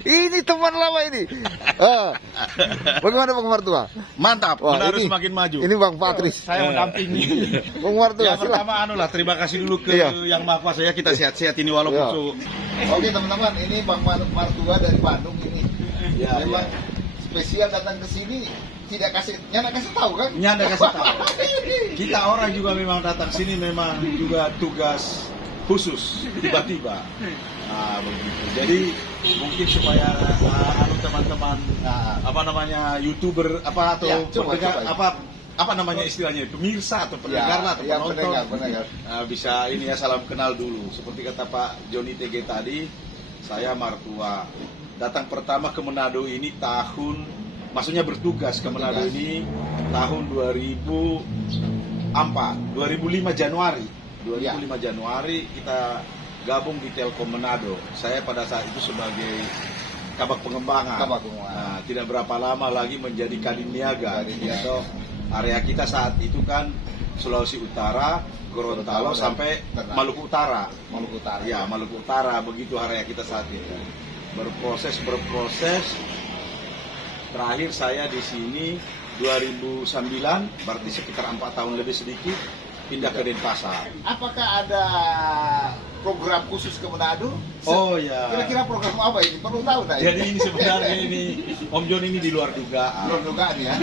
Ini teman lama ini. Bagaimana Bang Martua? Mantap, Wah, harus ini- semakin maju. Ini Bang Patris. Saya mendampingi. Bang Martua, Yang silakan. pertama terima kasih dulu ke Iya. Yang Maha Kuasa ya, kita sehat-sehat ini walaupun Iya. Oke teman-teman, ini Bang Martua dari Bandung ini. Ya, Memang spesial datang ke sini tidak kasih tahu kan? Nyanda kasih tahu. Kita orang juga memang datang sini memang juga tugas khusus tiba-tiba. Nah, begitu. Jadi mungkin supaya teman-teman apa namanya YouTuber apa atau Ya, coba. apa namanya istilahnya pemirsa atau pendengar lah atau ya, penonton pendengar. bisa ini ya salam kenal dulu. Seperti kata Pak Joni TG tadi, saya Martua. Datang pertama ke Manado ini maksudnya bertugas ke Manado ini tahun 2005 Januari. 2005 Januari kita gabung di Telkom Manado. Saya pada saat itu sebagai kabak pengembangan. Nah, tidak berapa lama lagi menjadi kadin niaga. Atau area kita saat itu kan Sulawesi Utara, Gorontalo sampai Maluku Utara. Ya, Maluku Utara, begitu area kita saat itu. Berproses. Terakhir saya di sini 2009, berarti sekitar 4 tahun lebih sedikit, pindah ke Denpasar. Apakah ada program khusus ke Manado? Oh ya. Kira-kira program apa ini? Perlu tahu tak? Jadi ini sebenarnya ini Om Jon ini di luar dugaan. Luar dugaan ya.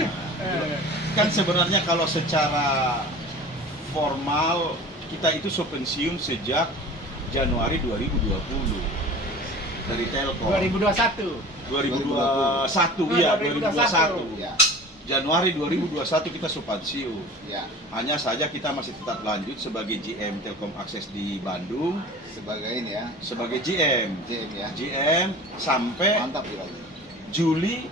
Kan sebenarnya kalau secara formal kita itu so pensiun sejak Januari 2020 dari Telkom. 2021. 2021 iya 2021. Ya. Januari 2021 kita so pensiun. Ya. Hanya saja kita masih tetap lanjut sebagai GM Telkom Akses di Bandung, Sebagai ini ya. sebagai GM. JM ya. GM sampai Mantap ya. Juli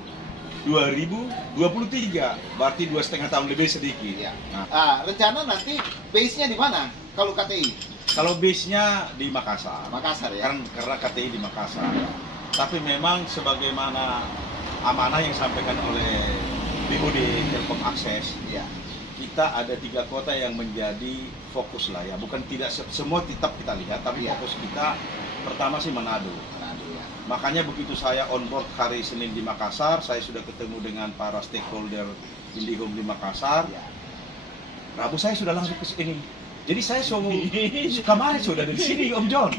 2023, berarti 2,5 tahun lebih sedikit. Ya. Nah, Rencana nanti base-nya di mana? Kalau KTI? kalau base-nya di Makassar, Makassar ya. karena KTI di Makassar. Tapi memang sebagaimana amanah yang disampaikan oleh BOD Telkom Akses, Ya. kita ada 3 kota yang menjadi fokus lah ya. Bukan tidak semua tetap kita lihat, tapi Ya. fokus kita pertama sih Manado. Manado ya. Makanya begitu saya on board hari Senin di Makassar, saya sudah ketemu dengan para stakeholder IndiHome di Makassar. Ya. Rabu saya sudah langsung ke sini. Jadi saya kemarin sudah dari sini Om Jon.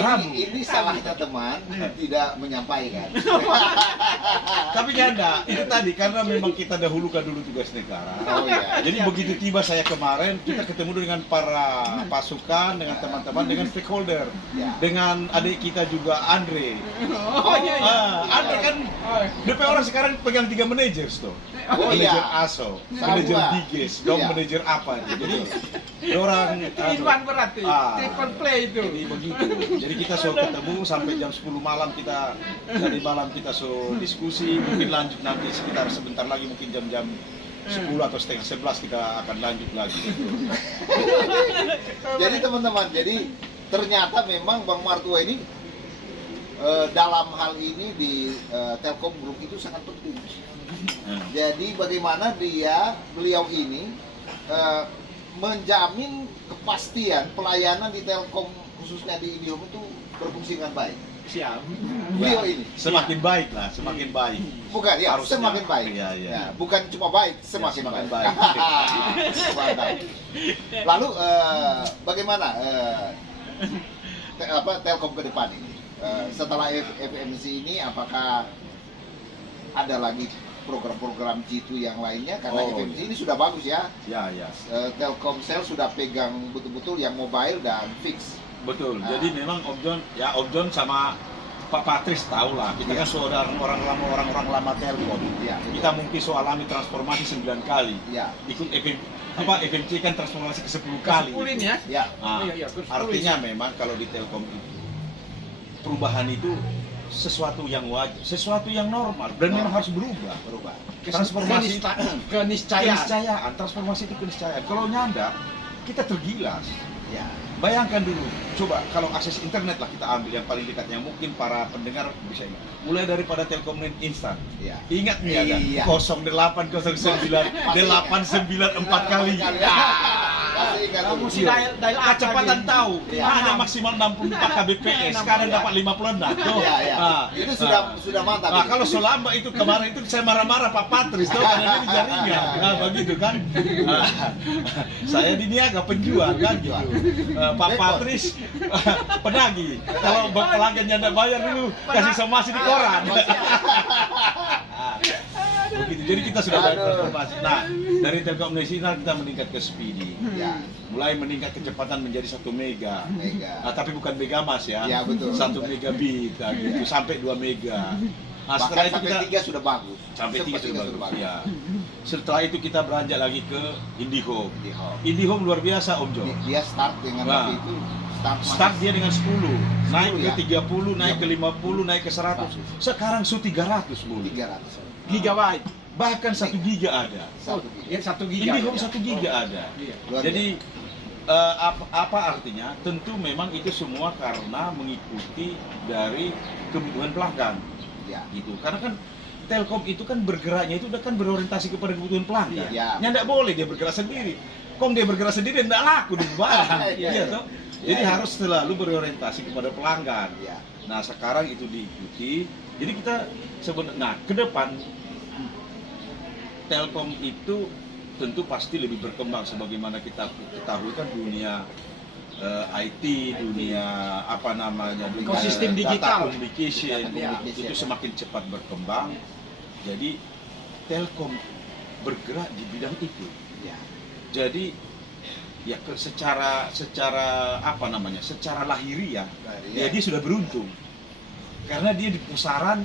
Rabu. Ini salahnya teman tidak menyampaikan. Tapi nyanda, itu tadi karena memang kita dahulukan dulu tugas negara. Oh iya. Jadi begitu tiba saya kemarin, kita ketemu dengan para pasukan, dengan teman-teman, dengan stakeholder, Ya. dengan adik kita juga Andre. Oh iya. Andre kan DP orang sekarang pegang 3 manajer tuh. Oh, Manajer iya. ASO, Sama manajer gua. Diges, dong Iya. manajer apa itu. Jadi orang Three-in-one berarti. Triple play itu. Jadi begitu. Jadi kita so ketemu sampai jam 10 malam kita tadi malam kita so diskusi, mungkin lanjut nanti sebentar lagi mungkin jam-jam 10 atau setengah 11 kita akan lanjut lagi. Jadi teman-teman, jadi ternyata memang Bang Martua ini dalam hal ini di Telkom Group itu sangat penting. Jadi bagaimana beliau ini menjamin kepastian pelayanan di Telkom khususnya di IndiHome itu berfungsi dengan baik. Siap. Beliau ini Semakin baik lah, semakin baik. bukan ya Harusnya. semakin baik. Iya, iya. Ya, bukan cuma baik, semakin, semakin baik. Mantap. Lalu bagaimana Telkom ke depan ini? Setelah FMC ini apakah ada lagi program-program G2 yang lainnya karena FMC ini sudah bagus ya. Ya, ya. Telkomsel sudah pegang betul-betul yang mobile dan fix. Betul. Jadi memang Om Jon sama Pak Patris tahu lah. Kita kan saudara orang lama Telkom. Ya, Kita mungkin so alami transformasi 9 kali. Ya. Ikut FMC kan transformasi ke 10 kali. Sepulin ya. Ya. Nah, Iya, artinya memang kalau di Telkom itu perubahan itu sesuatu yang wajar, sesuatu yang normal dan memang harus berubah. Transformasi keniscayaan, transformasi itu keniscayaan. Kalau nyanda, kita tergilas. Ya. Bayangkan dulu, coba kalau akses internet lah kita ambil yang paling dekat yang mungkin para pendengar bisa ingat. Mulai daripada Telkomnet instan. Ya. Ingat nih ada Iya. 0809 894 kali. Masih ingat Kamu dulu. si dial up Kecepatan lagi. tahu, Iya. hanya maksimal 64 kbps, sekarang dapat 56 tuh. Iya, iya. Itu sudah mantap. Nah, itu. kalau selama itu kemarin itu saya marah-marah Pak Patris tuh karena dia di jaringan, nah, begitu kan. Nah, saya di niaga penjual kan gitu. Pak Patris penagih. Kalau pelanggannya tidak bayar dulu kasih somasi di koran. Begitu. Jadi kita sudah bayar transformasi. Nah, dari Telkom Nasional kita meningkat ke Speedy. Ya, Mulai meningkat kecepatan menjadi 1 mega. mega. Nah, tapi bukan megamas ya. Ya, betul. 1 megabit nah, gitu, sampai 2 mega. Nah, setelah Bahkan itu sampai kita 3 sudah bagus. sampai 3 sudah bagus. bagus. Ya. Setelah itu kita beranjak lagi ke IndiHome. Di home. IndiHome luar biasa Om Jo. Dia start dengan Nah. waktu itu Start dia dengan 10, naik 10 ke ya? 30, naik ke 50, naik ke 100. Sekarang 300 Bu. 300. Gigabyte. Bahkan 1 giga ada. Oh, ya 1 giga. IndiHome 1 giga ada. Iya. Luar Jadi apa artinya? Tentu memang itu semua karena mengikuti dari kebutuhan pelanggan. Ya. Gitu. Karena kan Telkom itu kan bergeraknya itu udah kan berorientasi kepada kebutuhan pelanggan. Iya. Ya enggak boleh dia bergerak sendiri. Kong dia bergerak sendiri enggak laku di barang. Iya, Iya iya. toh? Iya, Jadi iya. harus selalu berorientasi kepada pelanggan. Ya. Nah, sekarang itu diikuti. Jadi kita sebenarnya ke depan Telkom itu tentu pasti lebih berkembang sebagaimana kita ketahui kan dunia IT, dunia apa namanya, dunia Ekosistem data digital. communication Ya. itu semakin cepat berkembang. Jadi Telkom bergerak di bidang itu. Ya. Jadi ya secara apa namanya, secara lahiriah ya dia sudah beruntung karena dia di pusaran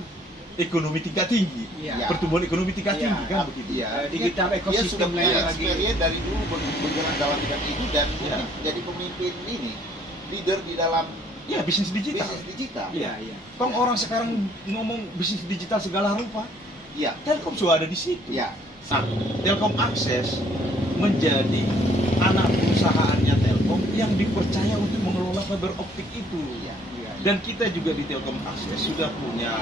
ekonomi tingkat tinggi, Iya. pertumbuhan ekonomi tingkat Iya. tinggi kan begitu. Iya, Digital dia sudah ekosistem punya lagi. experience dari dulu bergerak dalam bidang itu dan Ya. mungkin jadi pemimpin ini, leader di dalam Ya bisnis digital. bisnis digital. Iya. Iya. Kong orang sekarang ngomong bisnis digital segala rupa, Iya. Telkom sudah ada di situ. Iya. Nah, Telkom Akses menjadi anak perusahaannya Telkom yang dipercaya untuk mengelola fiber optik itu. Iya. Dan kita juga di Telkom Akses sudah punya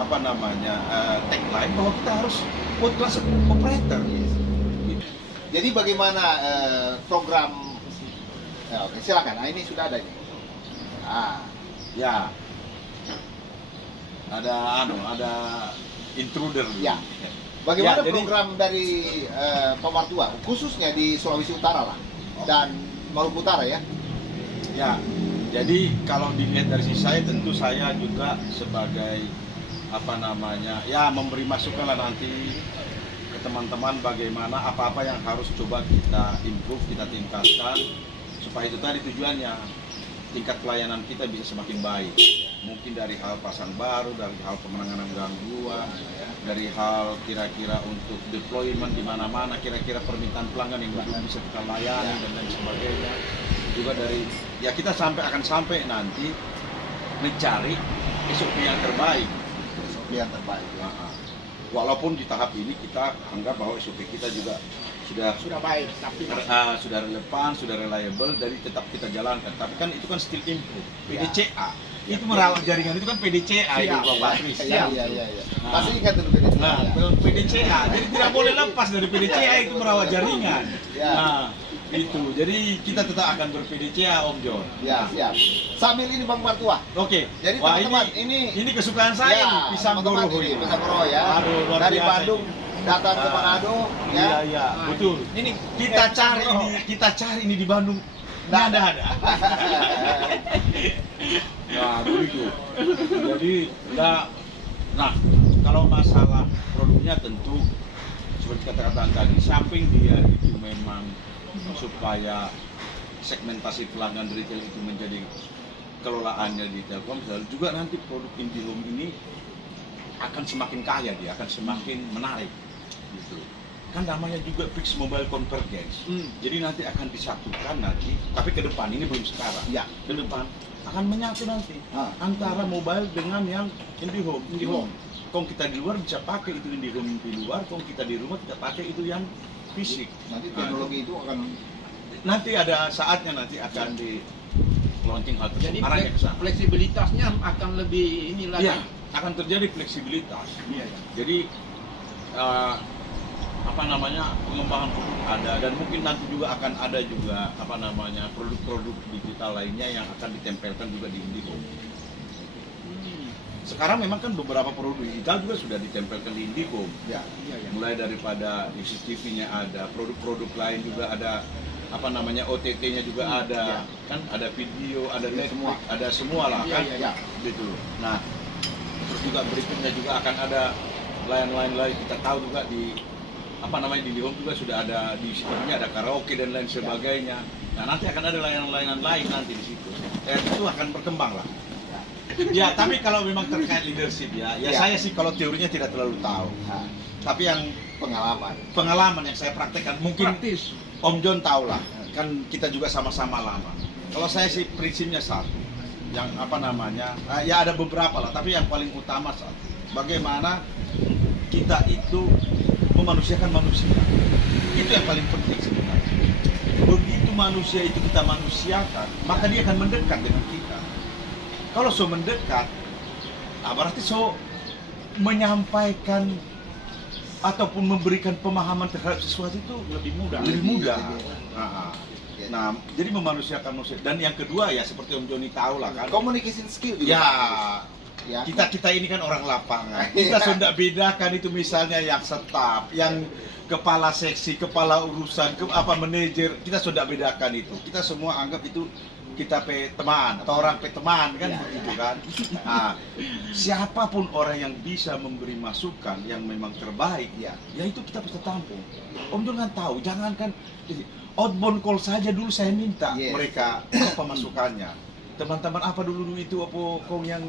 apa namanya tagline bahwa kita harus world class operator. Yes. Gitu. Jadi bagaimana program? Ya, oke, silakan. Nah, ini sudah ada ini. Ah, Ya, ada intruder. dulu. Ya. Bagaimana Ya, jadi- program dari Pemartua, khususnya di Sulawesi Utara lah dan Maluku Utara ya? Ya, jadi kalau dilihat dari sisi saya, tentu saya juga sebagai apa namanya, ya memberi masukan lah nanti ke teman-teman bagaimana apa-apa yang harus coba kita improve, kita tingkatkan supaya itu tadi tujuannya tingkat pelayanan kita bisa semakin baik. Mungkin dari hal pasang baru, dari hal penanganan gangguan, dari hal kira-kira untuk deployment di mana-mana, kira-kira permintaan pelanggan yang belum bisa kita layani dan lain sebagainya. Juga dari ya kita akan sampai nanti mencari SOP yang terbaik. Yang terbaik. Nah, walaupun di tahap ini kita anggap bahwa SOP kita juga sudah Sudah baik, tapi sudah relevan, sudah reliable, dari tetap kita jalankan. Tapi kan itu kan still improve. PDCA itu merawat jaringan itu kan PDCA itu Siap. Pak Patris. Iya, iya, iya. Nah. Masih ingat dulu PDCA. Nah, PDCA, jadi tidak boleh lepas dari PDCA itu merawat jaringan. Ya. Nah, itu. Jadi kita tetap akan ber-PDCA Om John. Ya, siap. Sambil ini Bang Martua. Oke. Jadi Wah, teman-teman, ini kesukaan saya nih, pisang teman-teman goroho ini, ini. pisang goroho ya. Aduh, luar Dari biasa Bandung ini. datang ke Ah. Manado Iya, ya. iya, betul. ini Kita cari ini di Bandung. Nggak ada. Nah, begitu. Jadi, nah, kalau masalah produknya tentu seperti kata-kata tadi, samping dia itu memang supaya segmentasi pelanggan retail itu menjadi kelolaannya di Telkomsel, juga nanti produk IndiHome ini akan semakin kaya, dia akan semakin menarik gitu. Kan namanya juga fixed mobile convergence. Jadi nanti akan disatukan nanti, tapi ke depan ini belum sekarang. Ya. Ke depan akan menyatu nanti antara mobile dengan yang IndiHome. Kong kita di luar bisa pakai itu IndiHome di luar, kong kita di rumah kita pakai itu yang fisik. Nanti teknologi itu akan Nanti ada saatnya nanti akan di launching hal jadi tersebut. Arahnya ke sana. fleksibilitasnya akan lebih inilah. Iya, akan terjadi fleksibilitas. Iya. Jadi apa namanya pengembangan produk ada, dan mungkin nanti juga akan ada juga apa namanya produk-produk digital lainnya yang akan ditempelkan juga di Indigo. Sekarang memang kan beberapa produk digital juga sudah ditempelkan di Indigo. Ya. Mulai daripada di CCTV-nya ada, produk-produk lain juga ada, apa namanya OTT-nya juga ada, kan ada video, ada Netflix, ada semua lah kan, gitu. Nah, terus juga berikutnya juga akan ada lain-lain lain, kita tahu juga di apa namanya di Home juga sudah ada di situ-nya ada karaoke dan lain sebagainya. Nah, nanti akan ada layanan-layanan lain nanti di situ. Itu akan berkembang lah. Ya, tapi kalau memang terkait leadership ya saya sih kalau teorinya tidak terlalu tahu. Tapi yang pengalaman yang saya praktekkan mungkin Praktis. Om John tahu lah. Kan kita juga sama-sama lama. Kalau saya sih prinsipnya satu. Yang apa namanya? Ya ada beberapa lah, tapi yang paling utama satu. Bagaimana kita itu memanusiakan manusia. Itu yang paling penting sebenarnya. Begitu manusia itu kita manusiakan, maka dia akan mendekat dengan kita. Kalau so mendekat, berarti so menyampaikan ataupun memberikan pemahaman terhadap sesuatu itu lebih mudah. Nah, jadi memanusiakan manusia. Dan yang kedua ya seperti Om Joni tahu lah kan. Communication skill juga. Ya. Kita ini kan orang lapangan. Kita sudah bedakan itu misalnya yang staf, yang kepala seksi, kepala urusan, manajer. Kita sudah bedakan itu. Kita semua anggap itu kita teman atau orang teman kan begitu kan. Nah, siapapun orang yang bisa memberi masukan yang memang terbaik ya itu kita bisa tampung. Om jangan tahu, jangan kan outbound call saja dulu saya minta mereka apa masukannya. Teman-teman apa dulu itu apa kong yang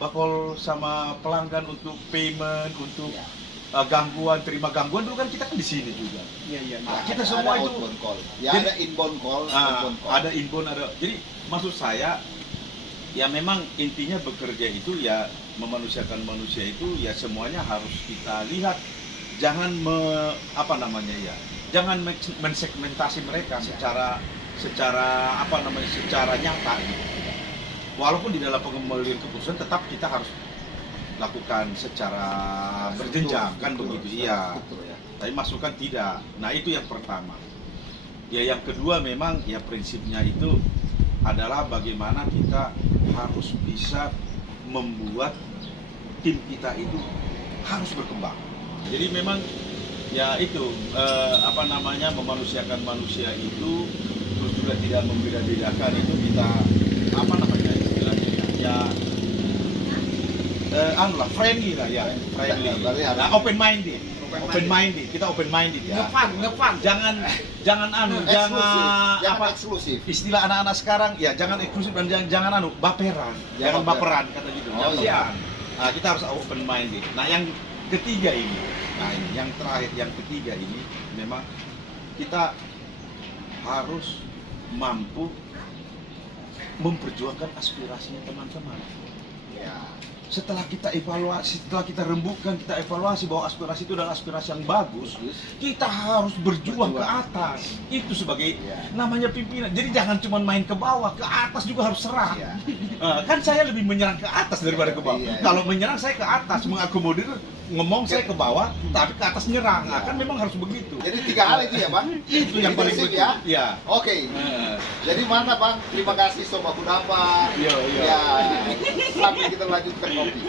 bakal sama pelanggan untuk payment, untuk gangguan, terima gangguan dulu kan kita kan di sini juga. Nah, kita semua itu outbound call. Ya, jadi, ada inbound call, outbound call. Ada inbound, ada. Jadi maksud saya ya memang intinya bekerja itu ya memanusiakan manusia itu ya semuanya harus kita lihat. Jangan jangan mensegmentasi mereka secara nyata gitu. Walaupun di dalam pengambilan keputusan tetap kita harus lakukan secara berjenjang kan begitu tapi masukan tidak. Nah itu yang pertama ya. Yang kedua memang ya prinsipnya itu adalah bagaimana kita harus bisa membuat tim kita itu harus berkembang. Jadi memang ya itu memanusiakan manusia itu, terus juga tidak membeda-bedakan itu kita istilahnya friendly lah ya, friendly. Nah, open minded. Kita open minded ya. Ngefan. Jangan eksklusif. Istilah anak-anak sekarang ya jangan eksklusif dan jangan baperan. Jangan baperan kata gitu. Nah, kita harus open minded. Nah, yang ketiga ini. Nah, yang terakhir yang ketiga ini memang kita harus mampu memperjuangkan aspirasinya teman-teman. Setelah kita evaluasi, setelah kita rembukan, kita evaluasi bahwa aspirasi itu adalah aspirasi yang bagus, kita harus berjuang ke atas. Itu sebagai namanya pimpinan. Jadi jangan cuma main ke bawah, ke atas juga harus serang. Kan saya lebih menyerang ke atas daripada ke bawah. Kalau menyerang saya ke atas, mengakomodir, ngomong saya ke bawah, tapi ke atas nyerang. Kan memang harus begitu. Jadi 3 hal itu ya Bang? Itu yang paling penting ya. Oke. Jadi mana Bang? Terima kasih Sobat Kudapa. Iya. Sampai kita lanjutkan kopi.